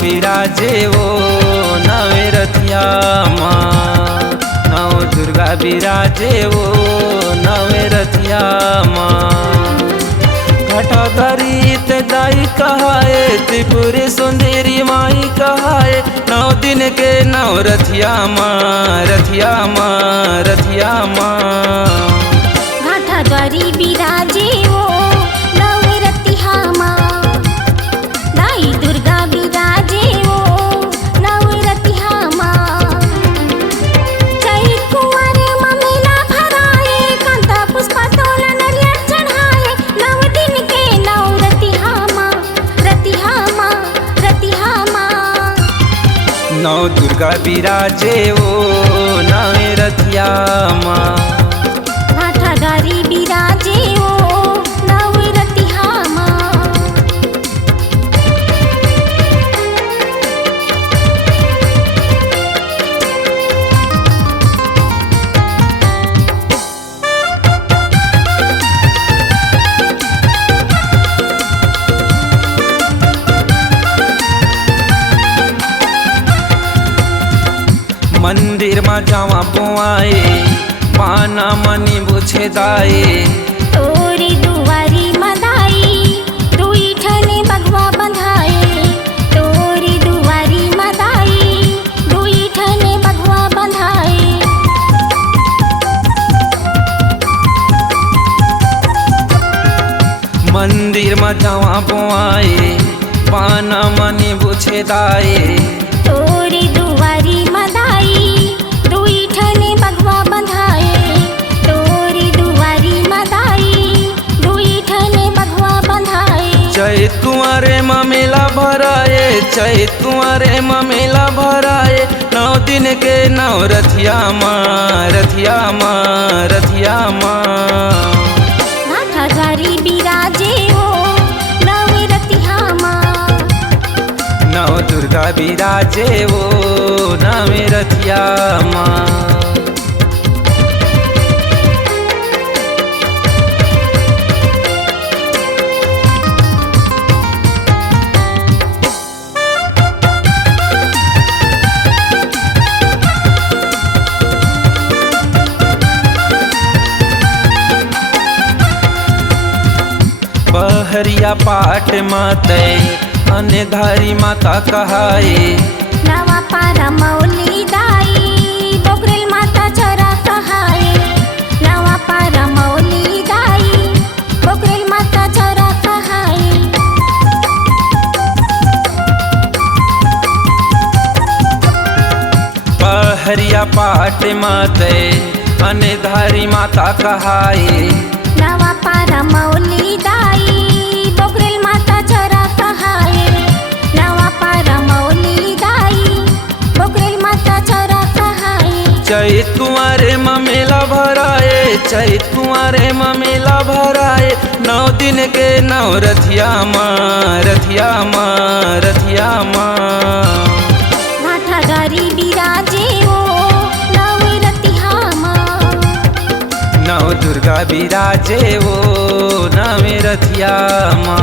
बिराजे वो नवे रथियाમાં नव दुर्गा बिराजे वो नवे रथियाમાં घटा गरीत दाई कहाए त्रिपुरी सुंदरी माई कहाए नौ दिन के नव रथियाમાં घाटा द्वारी बिराजे वो नवे रथियाમાં दाई दुर्गा बिराजे वो नवे रथियाમાં चैत कुंवारे ममेला भराए कांता पुष्पा तोला नरियर चढ़ाए नव दिन के नव रथियाમાં नौ दुर्गा बिराजे वो नवे रथियाમાં घाटा द्वारी बिराजे वो नवे रथियाમાં मंदिर में जावा बुआए पाना मनी बुछे दाए तोरी दुआरी मदाई दुई ठने बगवा बंधाए तोरी दुआरी मदाई दुई ठने बगवा बंधाए मंदिर में जावा बुआए पाना मनी बुछे दाए तोरी दुआरी मदाई दुई ठने बगवा बंधाए तोरी दुआरी मदाई दुई ठने बगवा बंधाए चैत कुंवारे मेला भराए चैत कुंवारे मेला भराए नौ दिन के नव रथियाમાં घाटा द्वारी बिराजे वो नवे रथियाમાં नव दुर्गा बिराजे वो नवे रथियाમાં बहरिया पाट माते अने धारी माता कहाए नवा पारा मौली दाई बोकरेल माता चरा कहाए नवा पारा मौली दाई बोकरेल माता चरा कहाए बहरिया पाट माते अने धारी माता कहाए नवा पारा मौली दाई बोकरेल माता चरा कहाए नवा पारा मौली दाई बोकरेल माता चरा कहाए चैत कुंवारे मेला भराए चैत कुंवारे मेला भराए नौ दिन के नव रथियाમાં घाटा द्वारी बिराजे वो नवे रथियाમાં नव दुर्गा बिराजे वो नवे रथियाમાં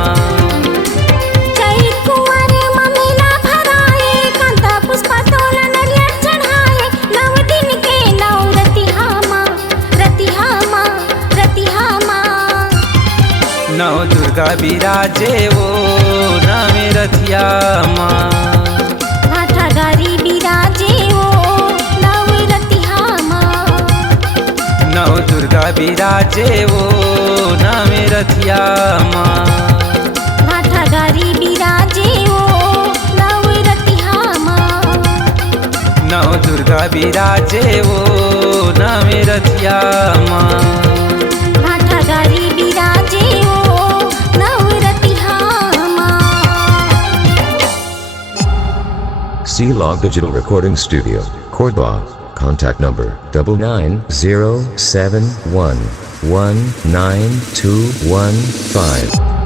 चैत कुंवारे ममेला भराए कांता पुष्पा तोला नरियर चढ़ाए नव दिन के नव रथियाમાં नव दुर्गा बिराजे वो नवे रथियाમાં घाटा द्वारी बिराजे वो नवे रथियाમાં नव दुर्गा बिराजे वो नवे रथियाમાં घाटा द्वारी बिराजे वो नवे रथियाમાં नव दुर्गा बिराजे वो नवे रथियाમાં घाटा द्वारी बिराजे वो नवे रथियाમાં C-Log Digital Recording Studio, Cordoba. Contact number 9907119215.